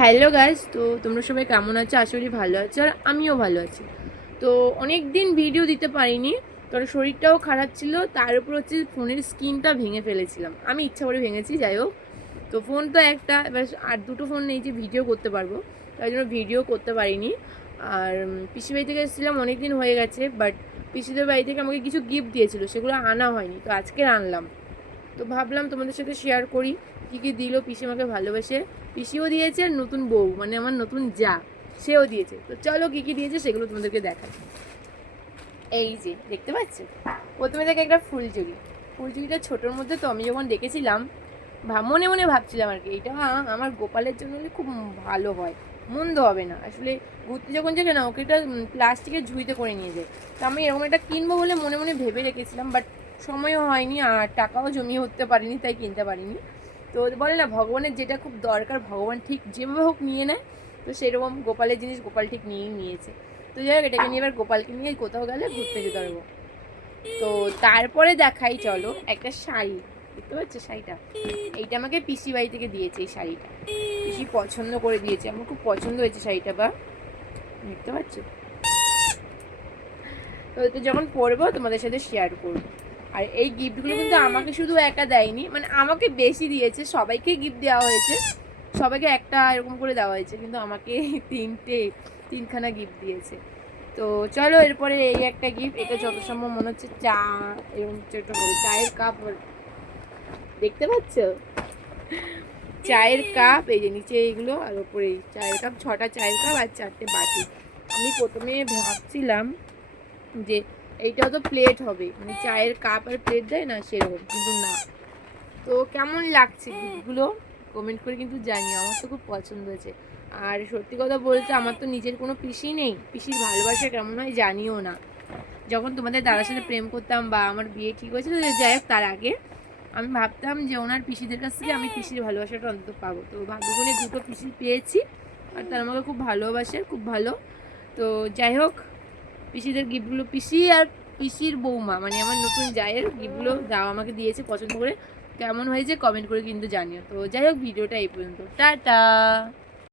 Hello guys, তো তোমরা সবাই কেমন আছো? আশা করি ভালো আছো, আর আমিও ভালো আছি। তো অনেক দিন ভিডিও দিতে পারিনি, কারণ শরীরটাও খারাপ ছিল। তার উপর হচ্ছে ফোনের স্ক্রিনটা ভেঙে ফেলেছিলাম, আমি ইচ্ছা করে ভেঙেছি। যাই হোক, তো ফোন তো একটা, এবার আর দুটো ফোন নেই যে ভিডিও করতে পারবো, তাই জন্য ভিডিও করতে পারিনি। আর পিসি বাড়ি থেকে এসেছিলাম, অনেক দিন হয়ে গেছে, বাট পিসিদের বাড়ি থেকে আমাকে কিছু গিফট দিয়েছিল, সেগুলো আনা হয়নি, তো আজকে আনলাম। তো ভাবলাম তোমাদের সাথে শেয়ার করি কী কী দিল পিসি আমাকে ভালোবেসে। পিসিও দিয়েছে, আর নতুন বউ মানে আমার নতুন যা, সেও দিয়েছে। তো চলো কী কী দিয়েছে সেগুলো তোমাদেরকে দেখাই। এই যে দেখতে পাচ্ছ, প্রথমে দেখে একটা ফুলঝুরি। ফুলঝুরিটা ছোটোর মধ্যে, তো আমি যখন দেখেছিলাম মনে মনে ভাবছিলাম আর কি, এটা আমার গোপালের জন্য হলে খুব ভালো হয়, মন্দ হবে না। আসলে ঘুরতে যখন যাবে না, ওকে একটা প্লাস্টিকের ঝুড়িতে করে নিয়ে যায়। তো আমি এরকম একটা কিনবো বলে মনে মনে ভেবে রেখেছিলাম, বাট সময়ও হয়নি আর টাকাও জমিয়ে উঠতে পারিনি, তাই কিনতে পারিনি। তো বলে না, ভগবানের যেটা খুব দরকার ভগবান ঠিক যেভাবে হোক নিয়ে নেয়। তো সেরকম গোপালের জিনিস গোপাল ঠিক নিয়েই নিয়েছে। তো যাই হোক, এটাকে নিয়ে এবার গোপালকে নিয়ে কোথাও গেলে ঘুরতে যেতে পারবো। তো তারপরে দেখাই, চলো একটা শাড়ি। দেখতে পাচ্ছ শাড়িটা? এইটা আমাকে পিসি বাড়ি থেকে দিয়েছে। এই শাড়িটা পিসি পছন্দ করে দিয়েছে, আমার খুব পছন্দ হয়েছে শাড়িটা। বা দেখতে পাচ্ছ? তো এটা যখন পরবো তোমাদের সাথে শেয়ার করবো। আর এই গিফটগুলো কিন্তু আমাকে শুধু একা দেয়নি, মানে আমাকে বেশি দিয়েছে, সবাইকে গিফট দেওয়া হয়েছে, সবাইকে একটা এরকম করে দেওয়া হয়েছে, কিন্তু আমাকে তিনখানা গিফট দিয়েছে। তো চলো এরপরে এই একটা গিফট, এটা যত সম্ভব মনে হচ্ছে চা, এরকম একটা হবে চায়ের কাপ। দেখতে পাচ্ছ? চায়ের কাপ, এই যে নিচে এইগুলো, আর ওপরে এই চায়ের কাপ, 6টা চায়ের কাপ আর 4টে বাটি। আমি প্রথমে ভাবছিলাম যে এইটাও তো প্লেট হবে, মানে চায়ের কাপ আর প্লেট দেয় না সেরকম, কিন্তু না। তো কেমন লাগছে গিফটগুলো কমেন্ট করে কিন্তু জানিও, আমার তো খুব পছন্দ হয়েছে। আর সত্যি কথা বলতে, আমার তো নিজের কোনো পিসি নেই, পিসির ভালোবাসা কেমন হয় জানিও না। যখন তোমাদের দাদার সাথে প্রেম করতাম বা আমার বিয়ে ঠিক হয়েছিল, যাই হোক তার আগে আমি ভাবতাম যে ওনার পিসিদের কাছ থেকে আমি পিসির ভালোবাসাটা অন্তত পাবো। তো ভাগ্যগুণে দুটো পিসি পেয়েছি, আর তারা আমাকে খুব ভালোবাসে, খুব ভালো। তো যাই হোক, পিসিদের গিফটগুলো, পিসি আর পিসির বৌমা মানে আমার নতুন জায়ের গিফটগুলো দাও আমাকে দিয়েছে পছন্দ করে। কেমন হয়েছে কমেন্ট করে কিন্তু জানিও। তো যাই হোক, ভিডিওটা এই পর্যন্ত, টাটা।